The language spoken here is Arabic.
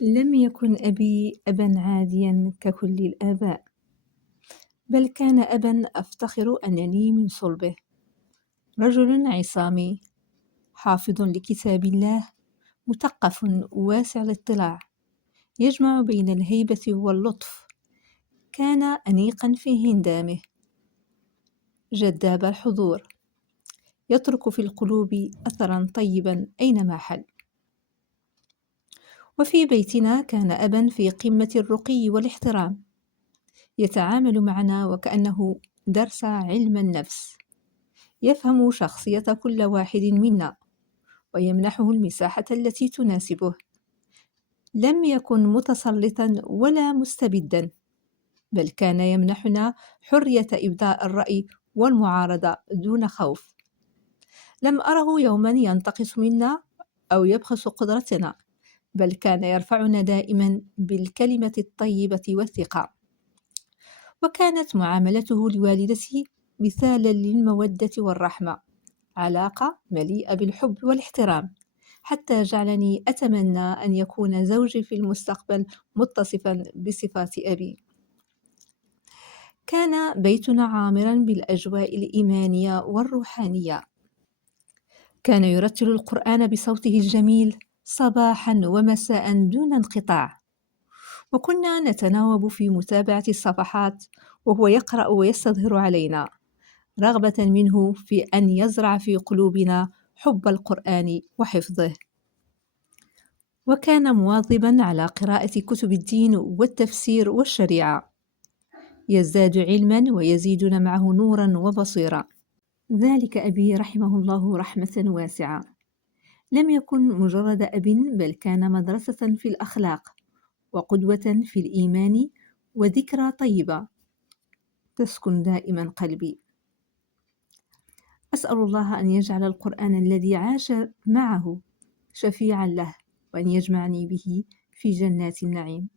لم يكن أبي أبًا عاديًا ككل الآباء، بل كان أبًا أفتخر أنني من صلبه، رجل عصامي، حافظ لكتاب الله، مثقف واسع الاطلاع، يجمع بين الهيبة واللطف، كان أنيقًا في هندامه، جذاب الحضور، يترك في القلوب أثرًا طيبًا أينما حل. وفي بيتنا كان أبًا في قمة الرقي والاحترام، يتعامل معنا وكأنه درس علم النفس، يفهم شخصية كل واحد منا ويمنحه المساحة التي تناسبه. لم يكن متسلطا ولا مستبدا، بل كان يمنحنا حرية إبداء الرأي والمعارضة دون خوف. لم أره يوما ينتقص منا أو يبخس قدرتنا، بل كان يرفعنا دائما بالكلمة الطيبة والثقة. وكانت معاملته لوالدتي مثالا للمودة والرحمة، علاقة مليئة بالحب والاحترام، حتى جعلني أتمنى أن يكون زوجي في المستقبل متصفا بصفات أبي. كان بيتنا عامرا بالأجواء الإيمانية والروحانية، كان يرتل القرآن بصوته الجميل صباحا ومساء دون انقطاع، وكنا نتناوب في متابعة الصفحات وهو يقرأ ويستظهر علينا، رغبة منه في أن يزرع في قلوبنا حب القرآن وحفظه. وكان مواظبا على قراءة كتب الدين والتفسير والشريعة، يزداد علما ويزيدنا معه نورا وبصيرا. ذلك أبي رحمه الله رحمة واسعة، لم يكن مجرد أب، بل كان مدرسة في الأخلاق وقدوة في الإيمان وذكرى طيبة تسكن دائما قلبي. أسأل الله أن يجعل القرآن الذي عاش معه شفيعا له، وأن يجمعني به في جنات النعيم.